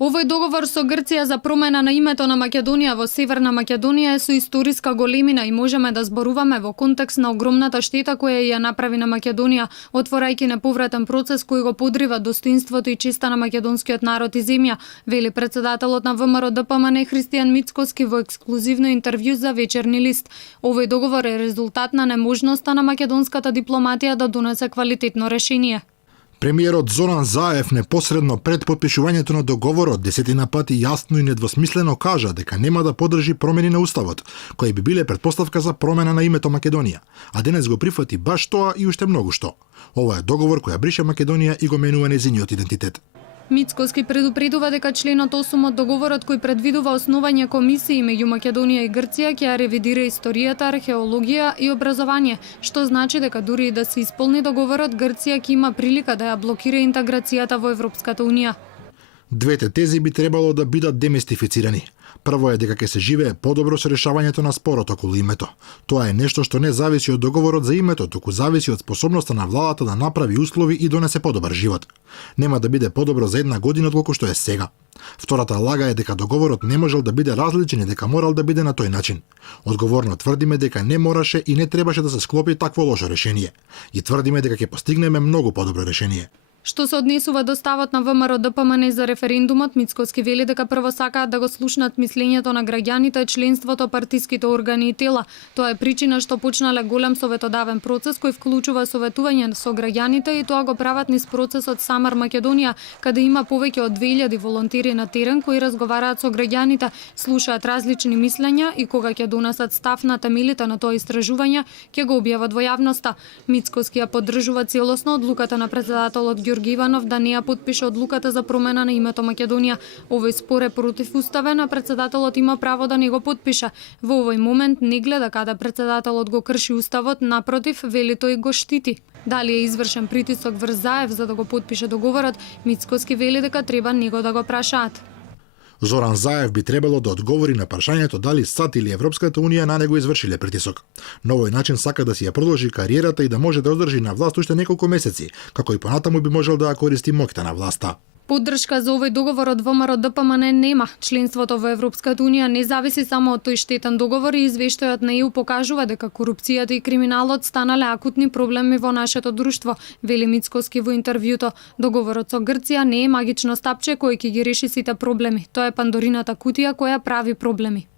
Овој договор со Грција за промена на името на Македонија во Северна Македонија е со историска големина и можеме да зборуваме во контекст на огромната штета која ја направи на Македонија, отворајќи неповратен процес кој го подрива достоинството и честа на македонскиот народ и земја, вели претседателот на ВМРО ДПМН Христијан Мицкоски во ексклузивно интервју за Вечерни лист. Овој договор е резултат на неможноста на македонската дипломатија да донесе квалитетно решение. Премиерот Зоран Заев непосредно пред потпишувањето на договорот 10 пати јасно и недвосмислено кажа дека нема да поддржи промени на уставот, кои би биле претпоставка за промена на името Македонија, а денес го прифати баш тоа и уште многу што. Ова е договор која брише Македонија и го менува нејзиниот идентитет. Мицкоски предупредува дека членот 8 од договорот кој предвидува основање комисии меѓу Македонија и Грција ќе ревидира историјата, археологија и образование, што значи дека дури и да се исполни договорот, Грција ќе има прилика да ја блокира интеграцијата во Европската унија. Двете тези би требало да бидат демистифицирани. Прво е дека ќе се живее подобро со решавањето на спорот околу името. Тоа е нешто што не зависи од договорот за името, туку зависи од способноста на владата да направи услови и донесе подобар живот. Нема да биде подобро за една година отколку што е сега. Втората лага е дека договорот не можел да биде различен и дека морал да биде на тој начин. Одговорно тврдиме дека не мораше и не требаше да се склопи такво лошо решение. И тврдиме дека ќе постигнеме многу подобро решение. Што се однесува до ставот на ВМРО ДПМН за референдумот, Мицкоски вели дека прво сакаат да го слушнат мислењето на граѓаните, членството, партиските органи и тела. Тоа е причина што почнале голем советодавен процес кој вклучува советување со граѓаните и тоа го прават низ процесот Самар Македонија, каде има повеќе од 2000 волонтери на терен кои разговараат со граѓаните, слушаат различни мислења и кога ќе донесат став на темелите на тоа истражување, ќе го објават во јавноста. Мицкоски ја поддржува целосно одлуката на претседателот Ѓорги Иванов да не ја потпише одлуката за промена на името Македонија. Овој спор е противуставен, а претседателот има право да не го потпише. Во овој момент не гледа каде претседателот го крши уставот, напротив, вели тој го штити. Дали е извршен притисок врз Заев за да го потпише договорот, Мицкоски вели дека треба него да го прашаат. Зоран Заев би требало да одговори на прашањето дали САД или Европската унија на него извршиле притисок. На овој начин сака да си ја продолжи кариерата и да може да одржи на власт уште неколку месеци, како и понатаму би можел да ја користи моќта на власта. Поддршка за овој договор од ВМРО ДПМН нема. Членството во Европската унија не зависи само од тој штетен договор и извештајот на ЕУ покажува дека корупцијата и криминалот станале акутни проблеми во нашето друштво, вели Мицкоски во интервјуто. Договорот со Грција не е магично стапче кој ќе ги реши сите проблеми. Тоа е пандорината кутија која прави проблеми.